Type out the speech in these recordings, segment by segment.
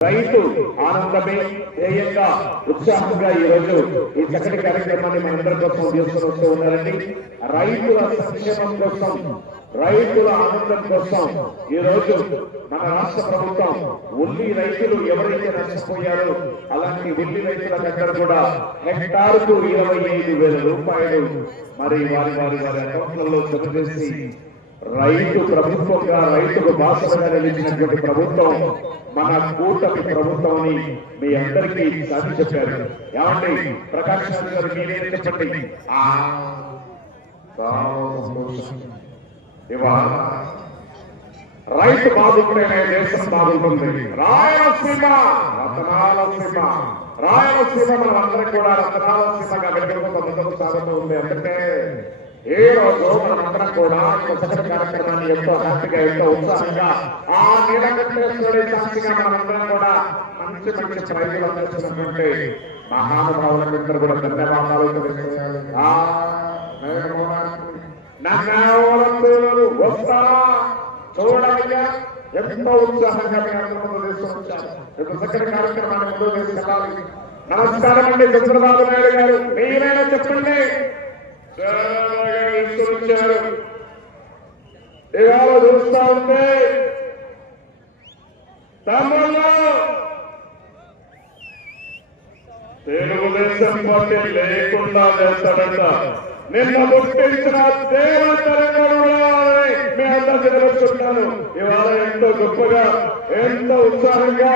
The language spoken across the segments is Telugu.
రైతు ఆనందమే ధ్యేయంగా ఉత్సాహంగా ఈ రోజు ఈ చక్కటి కార్యక్రమాన్ని మనందరి కోసం తీసుకుని వస్తూ ఉన్నారండి. రైతుల సంక్షేమం కోసం రైతుల ఆనందం కోసం ఈ రోజు మన రాష్ట్ర ప్రభుత్వం ఉల్లి రైతులు ఎవరైతే నష్టపోయారో అలాంటి ఉల్లి రైతుల దగ్గర కూడా హెక్టార్కు ఇరవై ఐదు వేల రూపాయలు మరి వారి వారి వారి అకౌంట్లలో జమ చేసి రైతు ప్రభుత్వంగా రైతుకు బాసలుగా నిలిచినటువంటి ప్రభుత్వం మన కూటమి ప్రభుత్వం అని మీ అందరికీ సాధి చెప్పారు. ఏమండి? ప్రకాష్ గారు మీరేం చెప్పండి. ఇవాళ రైతు బాగుంటేనే దేశం బాగుంటుంది రాయలసీమ రతనాల సీమ రాయలసీమ మనం అందరం కూడా రతనాల సీమగా వెలుగుతున్న ఉంది. అందుకే ఏ రోజు మనం అందరం కూడా ఈ కార్యక్రమాన్ని ఎంతో హ్యాపీగా ఎంతో ఉత్సాహంగా ఆ నీలకంఠేశ్వరి సాక్షిగా కూడా మంచి మంచి ప్రైజులు అందిస్తున్నటువంటి మహానుభావులందరూ కూడా ధన్యవాదాలు వస్తారా? ఎంతో ఉత్సాహంగా కార్యక్రమాన్ని ముందు తీసుకెళ్ళాలి. నమస్కారం అండి చంద్రబాబు నాయుడు గారు. మీరైనా చెప్పండి. చంద్రబాబు ఇవాళ చూస్తా ఉంటే తమలో తెలుగుదేశం పార్టీ లేకుండా చేస్తాడంట. నిన్న గుర్తించిన దేవుడు తెలంగాణ మీ అందరికీ తెలుస్తున్నాను ఇవాళ ఎంతో గొప్పగా ఎంతో ఉత్సాహంగా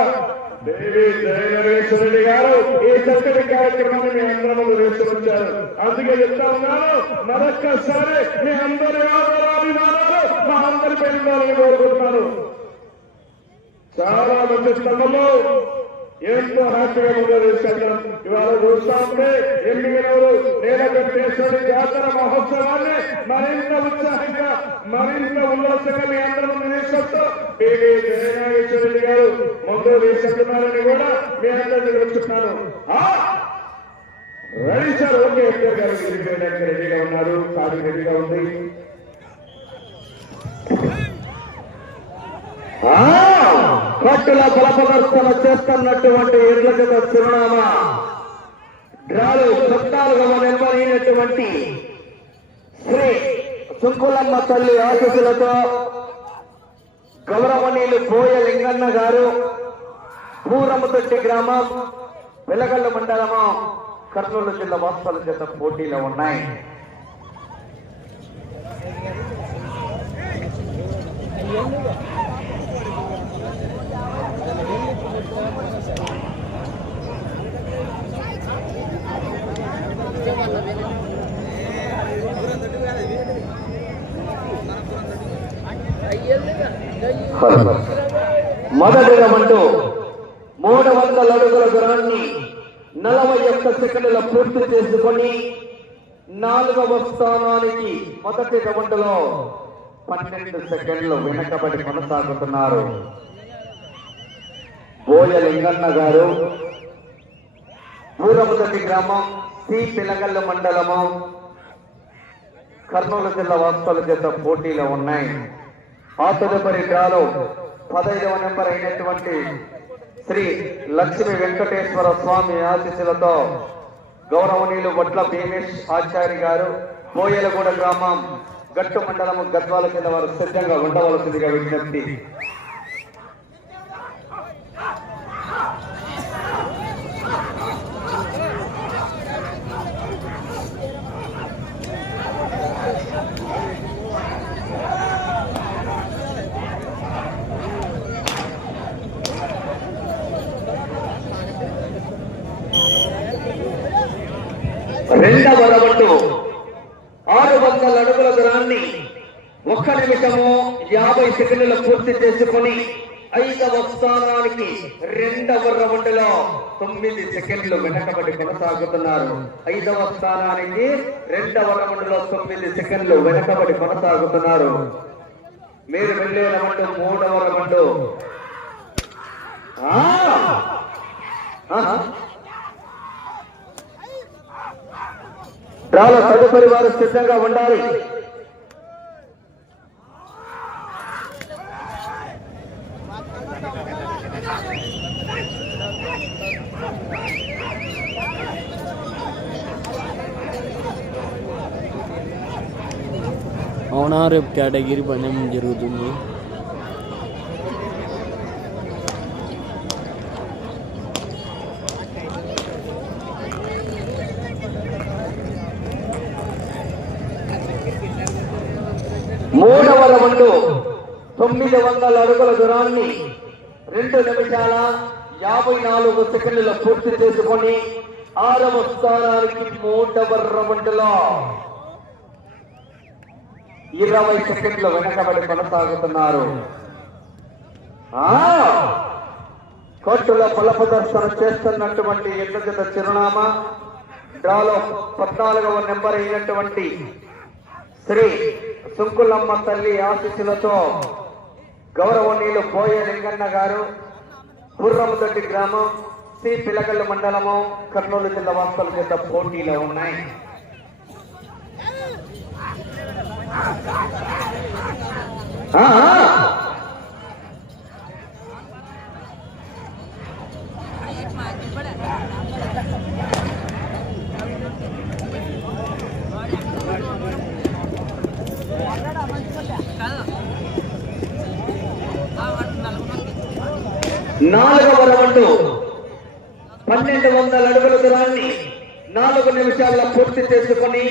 దేవి జయనరేశ్వరుడి గారు ఈ చక్కటి కార్యక్రమాన్ని మీ అందరూ వేసుకొచ్చారు. అందుకే చెప్తా ఉన్నాను మరొక్కసారి మీ అందరి ఆదరాభిమానాలు మా అందరి పెళ్ళాలని కోరుకుంటున్నాను. చాలా మంది స్థలంలో ఎంతో హ్యాపీగా ముందు ఇవాళ చూస్తా ఉంటే ఎన్నికలు నీలకంఠేశ్వరి జాతర మహోత్సవాన్ని మరింత ఉత్సాహంగా మరింత ఉల్లాసంగా మీ అందరూ ముందు తీసుకొస్తూ పివి జయనాగేశ్వరరెడ్డి గారు ముందు తీసుకెళ్తున్నారని కూడా మీ అందరినీ తెలుస్తున్నాను ఆ! Ready sir okay. ఎన్టీఆర్ గారు? గిరిజడానికి రెడీగా ఉన్నారు. కాడి రెడీగా ఉంది. ఆ! కట్టుల బలపదర్శన చేస్తున్నటువంటి ఎడ్ల చిరునామా. డ్రాలు పద్నాలుగవ నిర్వహించినటువంటి శ్రీ చుంకులమ్మ తల్లి ఆశీస్సులతో గౌరవనీయులు పోయ లింగన్న గారు పూరమతొట్టి గ్రామం వెలగల్ల మండలము కర్నూలు జిల్లా వాస్తవాల చేత పోటీలో ఉన్నాయి. మొదటిగా అంటూ మూడు వందల అడుగుల దూరాన్ని నలభై ఒక్క సెకండ్ల పూర్తి చేసుకొని నాలుగవ స్థానానికి మొదటి రౌండ్లో పన్నెండు సెకండ్లు వెనకబడి కొనసాగుతున్నారు. బోయ లింగన్న గారు పూరముదటి గ్రామం సి పిలగల్ల మండలము కర్నూలు జిల్లా వాస్తవాల చేత పోటీలో ఉన్నాయి. ఆ తదుపరి డ్రాలో పదైదవ నెంబర్ అయినటువంటి శ్రీ లక్ష్మీ వెంకటేశ్వర స్వామి ఆశీస్సులతో గౌరవనీయులు వడ్ల భీమేష్ ఆచారి గారు పోయలగూడ గ్రామం గట్టు మండలము గద్వాల కింద వారు సిద్ధంగా ఉండవలసిందిగా విజ్ఞప్తి. రెండవ రౌండ్ ఆరు వందల అడుగుల దూరాన్ని ఒక్క నిమిషము యాభై సెకండ్లు పూర్తి చేసుకొని ఐదవ స్థానానికి రెండవ రౌండ్లో తొమ్మిది సెకండ్లు వెనకబడి కొనసాగుతున్నారు. ఐదవ స్థానానికి రెండవ రౌండ్లో తొమ్మిది సెకండ్లు వెనకబడి కొనసాగుతున్నారు. మీరు వెళ్ళే రౌండ్ మూడవ రౌండ్ ఆ! ఆహా. డ్రాలో తదుపరి వారు సిద్ధంగా ఉండాలి అవునా రేపు కేటగిరీ పందెం జరుగుతుంది మూడవ రౌండ్ తొమ్మిది వందల అడుగుల దూరాన్ని రెండు నిమిషాల యాభై నాలుగు సెకండ్ల పూర్తి చేసుకొని ఆరవ స్థానానికి మూడవ రౌండ్లో ఇరవై సెకండ్లు వెనకబడి కొనసాగుతున్నారు. ఆ! కోర్టులో చేస్తున్నటువంటి ఎడ్ల చిరునామా డ్రాలో పద్నాలుగవ నెంబర్ అయినటువంటి శ్రీ సుంకులమ్మ తల్లి ఆశీస్సులతో గౌరవనీయులు పోయ లింగన్న గారు పుర్రముదొడ్డి గ్రామం సి పిలకల్లు మండలము కర్నూలు జిల్లా వాస్తల చేత పోటీలో ఉన్నాయి. ఆ, నాలుగవ రౌండ్. పన్నెండు వందల అడుగుల దూరాన్ని నాలుగు నిమిషాల్లో పూర్తి చేసుకొని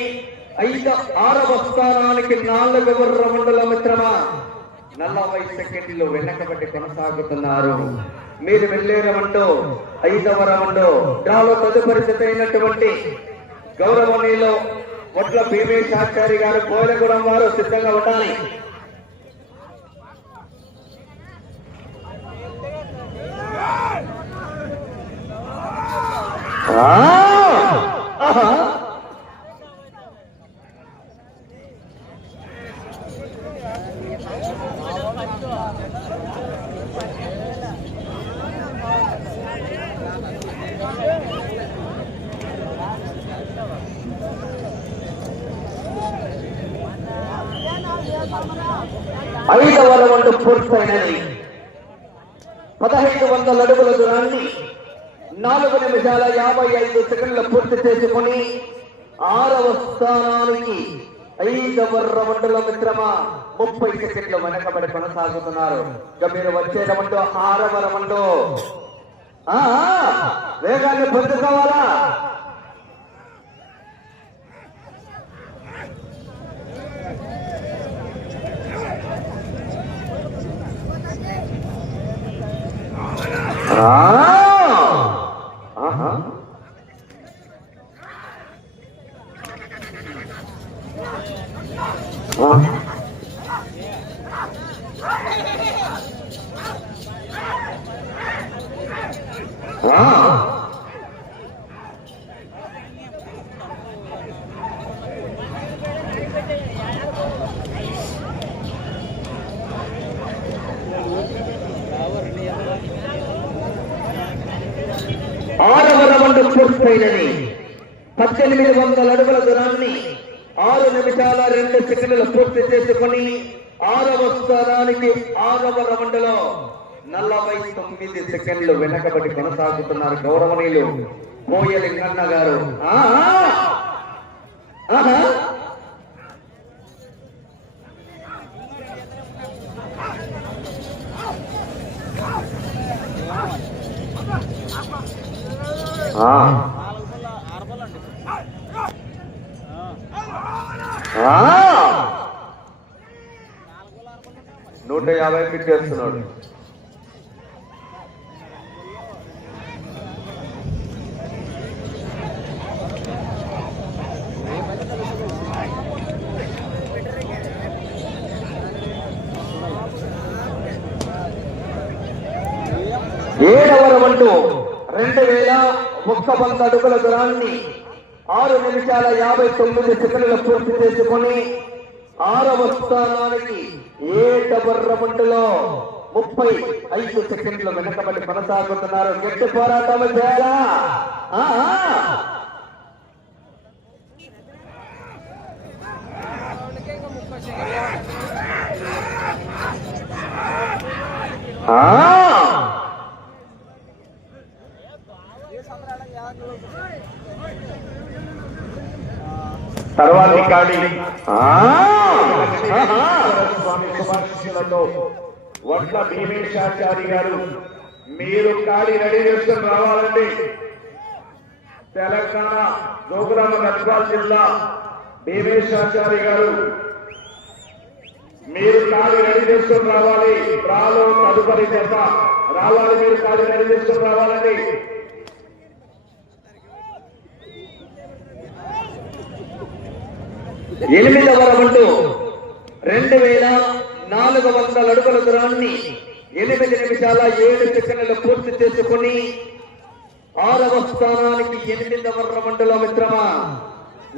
ఐదు ఆరవ స్థానానికి నాలుగవ రౌండ్ల మిత్రమా నలభై సెకండ్లు వెనకబడి కొనసాగుతున్నారు. మీరు వెళ్ళే రౌండ్ ఐదవ రౌండ్. డ్రాలో తదుపరిస్థితి అయినటువంటి గౌరవనీయులు వడ్ల భీమేశాచారి గారు కోయలగూడెం వారు సిద్ధంగా ఉండాలి ఆ! ఆహా! ఐదవ రౌండ్ పూర్తయినది. వందల అడుగుల దూరాన్ని నాలుగు నిమిషాల యాభై ఐదు సెకండ్లు పూర్తి చేసుకుని ఆరవ స్థానానికి ఐదవ రౌండ్ల మిత్రమా ముప్పై సెకండ్లు వెనకబడి కొనసాగుతున్నారు. ఇక మీరు వచ్చే రౌండ్ ఆరవ రౌండ్. వేగాన్ని పొందుకోవాలా? ఆ! ఆహా. ఆ. ఆ. ఆరవ రౌండ్ పద్దెనిమిది వందల అడుగుల దూరాన్ని ఆరు నిమిషాల రెండు సెకండ్లు పూర్తి చేసుకుని ఆరవ స్థానానికి ఆరవ రౌండ్లో నలభై తొమ్మిది సెకండ్లు వెనకబడి కొనసాగుతున్నారు గౌరవనీయులు. కోయలింగన్న గారు ఆహా! నూట యాభై పెట్టేస్తున్నాడు ఏడవ రౌండ్ రెండు వేల ఒక్క వంద అడుగుల దూరాన్ని ఆరు నిమిషాల యాభై తొమ్మిది సెకండ్లు పూర్తి చేసుకుని ఆరవ స్థానానికి ఏట రౌండ్లో ముప్పై ఐదు సెకండ్లు వెనకబడి కొనసాగుతున్నారు. గట్టి పోరాటం చేయాలా? ఆ. తర్వాతి కాడి స్వామి శుభాశిషులతో వడ్ల భీమేశాచారి గారు మీరు కాడి రెడీ చేసుకుని రావాలండి. తెలంగాణ జోగులామ గద్వాల్ జిల్లా భీమేశాచారి గారు మీరు కాడి రెడీ చేసుకుని రావాలి. రాలో తదుపరి దెబ్బ. రావాలి మీరు కాడి రెడీ చేసుకుని రావాలండి. ఎనిమిదవ రౌండ్ రెండు వేల నాలుగు వందల అడుగుల దూరాన్ని ఎనిమిది నిమిషాల ఏడు సెకండ్లు పూర్తి చేసుకుని ఆరవ స్థానానికి ఎనిమిదవ రౌండ్లో మిత్రమా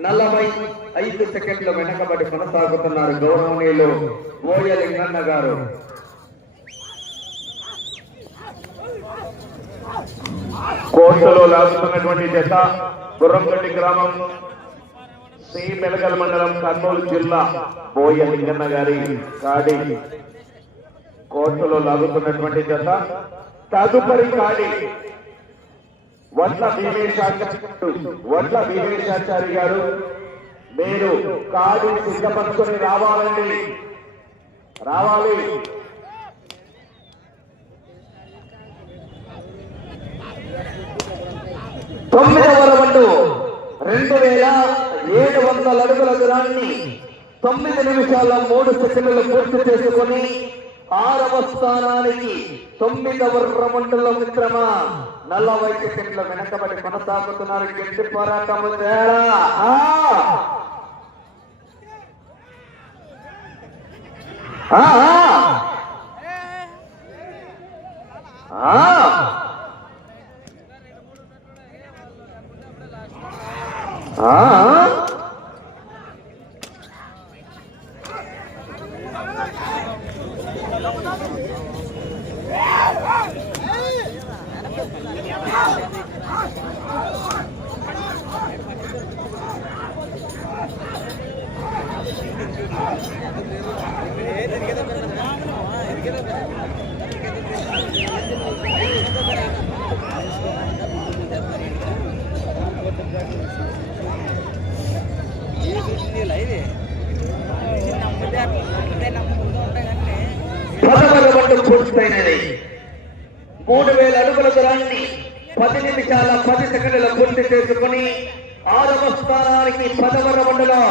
నలభై ఐదు సెకండ్లు వెనకబడి కొనసాగుతున్నారు గౌరవనీయులు ఓయలింగన్న గారు. కోర్టులో లాగుతున్నటువంటి జత గుర్రంగడ్డి గ్రామం శ్రీ మెలకల మండలం కర్నూలు జిల్లా బోయ లింగన్న గారి కాడి. కోర్టులో లాగుతున్నటువంటి జత. తదుపరి కాడి వడ్ల భీమేశాచార్య వడ్ల భీమేశాచారి గారు మీరు కాడి సిద్ధపరుచుకొని రావాలండి. రావాలి. తొమ్మిదవ రెండు వేల ఏడు వందల అడుగుల దూరాన్ని తొమ్మిది నిమిషాల మూడు సెకండ్లు పూర్తి చేసుకొని ఆరవ స్థానానికి తొమ్మిదవ రౌండ్లో మిత్రమా నలభై సెకండ్ల వెనకబడి కొనసాగుతున్నారు గట్టి పోరాటం తేడా. ఆ! ఆ! పూర్తయినది మూడు వేల అడుగుల దూరాన్ని పది నిమిషాల పది సెకండ్ల పూర్తి చేసుకుని ఆరవ స్థానానికి పదవ రౌండ్లో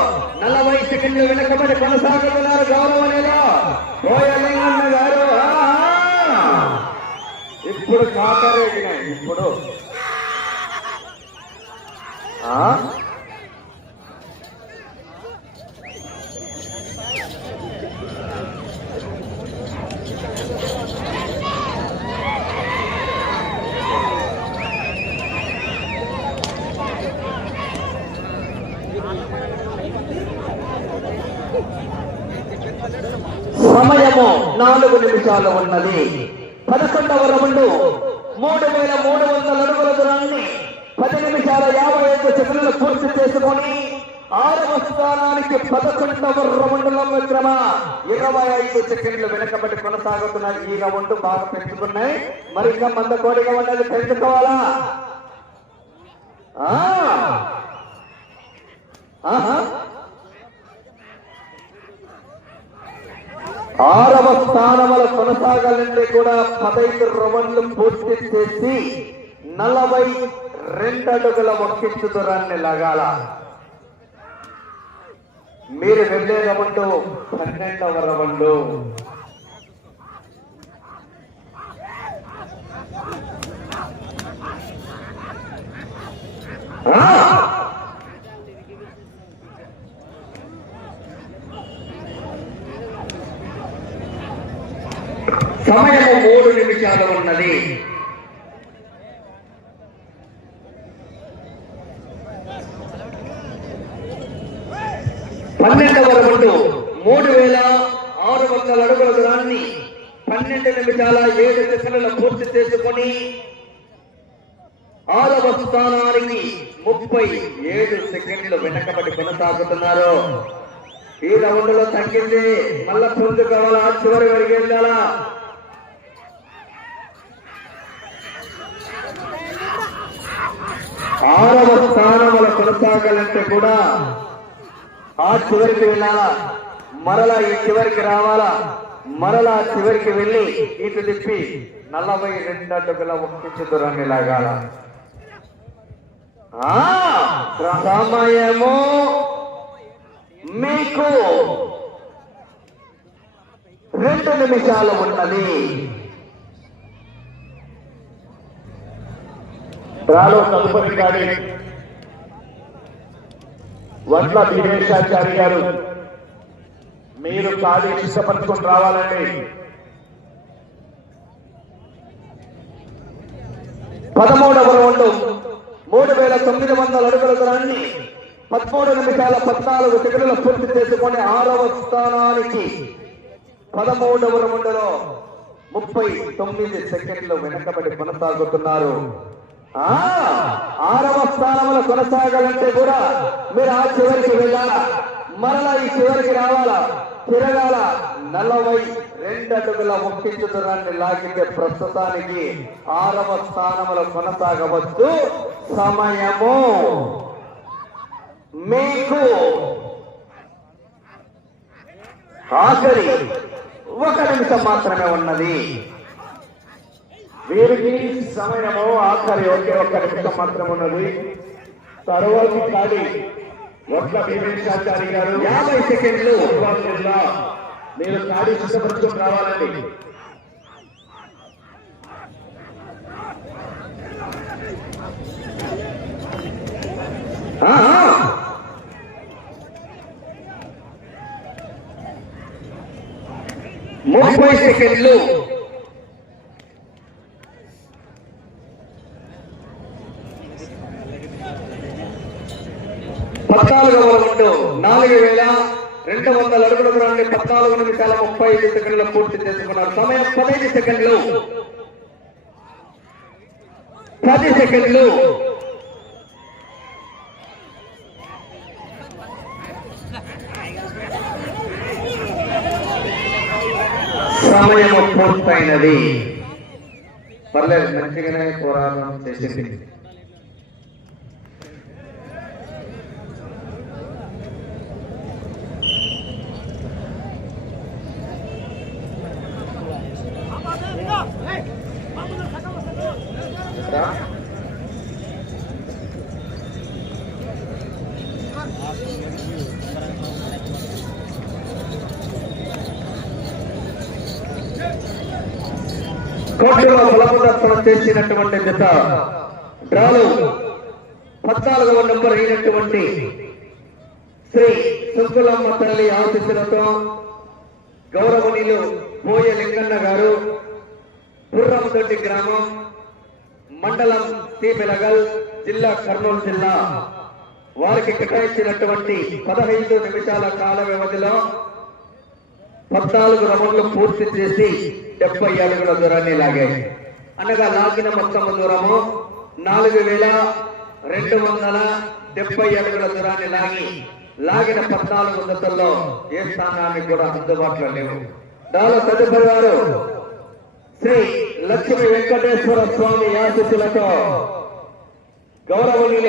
నలభై సెకండ్లు వెనకబడి కొనసాగుతున్నారు గౌరవ ఓయలింగన్న గారు. ఇప్పుడు కాకరేగినాయి ఇప్పుడు ఆ? సమయము నాలుగు నిమిషాలు ఉన్నది పదకొండవ రౌండ్. మూడు వేల మూడు వందల అడుగుల దూరాన్ని పది నిమిషాల యాభై ఐదు సెకండ్లు పూర్తి చేసుకొని ఆరవ స్థానానికి పదకొండవ రౌండ్లో మిత్రమ ఇరవై ఐదు సెకండ్లు వెనకబడి కొనసాగుతున్నాయి ఈ రౌండ్ బాగా పెంచుకున్నాయి. మరి ఇంకా మంద కోడిగా ఉన్నది పెంచుకోవాలా? ఆహా. ఆరవ స్థానముల కొనసాగాలంటే కూడా పదైదు రౌండ్లు పూర్తి చేసి నలభై రెండడుగుల ఒక్కించు దూరాన్ని లాగాల మీరు వెళ్ళే రౌండ్ పన్నెండవ రౌండ్ Ah! సమయము మూడు నిమిషాలు ఉన్నది. పన్నెండవ రౌండ్ మూడు వేల ఆరు వందల అడుగుల దూరాన్ని పన్నెండు నిమిషాల ఏడు సెకండ్ల పూర్తి చేసుకొని ఆరవ స్థానానికి ముప్పై ఏడు సెకండ్లు వెనకబడి కొనసాగుతున్నారు. ఈ రౌండ్లో తగ్గింది. మళ్ళా పొందుకోవాలా చివరి వరకు వెళ్ళాలా? కొనసాగాలంటే కూడా ఆ చివరికి వెళ్ళాలా? మరలా ఈ చివరికి రావాలా? మరలా చివరికి వెళ్ళి ఇటు తిప్పి నలభై రెండు అడుగుల ఒక్కించు దూరాన్ని లాగాల. సమయము మీకు రెండు నిమిషాలు ఉన్నది. రాలో తదుపరి గారి వడ్ల దినేశాచారి గారు మీరు ఖాళీ ఇష్టపరచుకొని రావాలండి. పదమూడవ రౌండ్ మూడు వేల తొమ్మిది వందల అడుగుల దూరాన్ని పదమూడు నిమిషాల పద్నాలుగు సెకండ్లు పూర్తి చేసుకొని ఆరవ స్థానానికి పదమూడవ రౌండ్లో ముప్పై తొమ్మిది సెకండ్లు వెనకబడి కొనసాగుతున్నారు. ఆరవ స్థానంలో కొనసాగాలంటే కూడా మీరు ఆ చివరికి వెళ్ళాలా? మరలా ఈ చివరికి రావాలా? తిరగాల? నలభై రెండు అడుగుల ఒక్కించు లాగితే ప్రస్తుతానికి ఆరవ స్థానంలో కొనసాగవచ్చు. సమయము మీకు ఆఖరి ఒక నిమిషం మాత్రమే ఉన్నది. వీరికి సమయము ఆఖరి ఒకే ఒక్క నిమిషం మాత్రం ఉన్నది. తరువాతి ఖాళీ వడ్ల భీమేశాచారి గారు యాభై సెకండ్లు గద్వాల జిల్లా మీరు ఖాళీ సిద్ధపరచుకొని రావాలండి. ముప్పై సెకండ్లు పద్నాలుగవ రౌండ్ నాలుగు వేల రెండు వందల అడుగుల దూరాన్ని పద్నాలుగు నిమిషాల ముప్పై ఐదు సెకండ్లు పూర్తి చేసుకున్నారు. సమయం పదహైదు సెకండ్లు. పది సెకండ్లు. సమయం పూర్తయినది. పర్లేదు మంచిగానే పోరాటం చేసింది. కోటిలో బలపదర్శన చేసినటువంటి జత డ్రాలు పద్నాలుగవ నెంబర్ అయినటువంటి శ్రీ సుంకులమ్మ తల్లి ఆశీస్సులతో గౌరవనీయులు మోయ లింగన్న గారు బుర్రందొడ్డి గ్రామం మండలం తీపెలగల్ జిల్లా కర్నూలు జిల్లా. వారికి కేటాయించినటువంటి పదహైదు నిమిషాల కాల వ్యవధిలో పద్నాలుగు రౌండ్లు పూర్తి చేసి డెబ్బై అడుగుల దూరాన్ని లాగాయి అనగా లాగిన మొత్తం దూరము నాలుగు వేల రెండు వందల డెబ్బై అడుగుల దూరాన్ని లాగి లాగిన పద్నాలుగు దశల్లో ఏ స్థానానికి కూడా అందుబాటులో లేవు. దాని తదుపరి వారు శ్రీ లక్ష్మీ వెంకటేశ్వర స్వామి ఆశీస్సులతో గౌరవనీయులు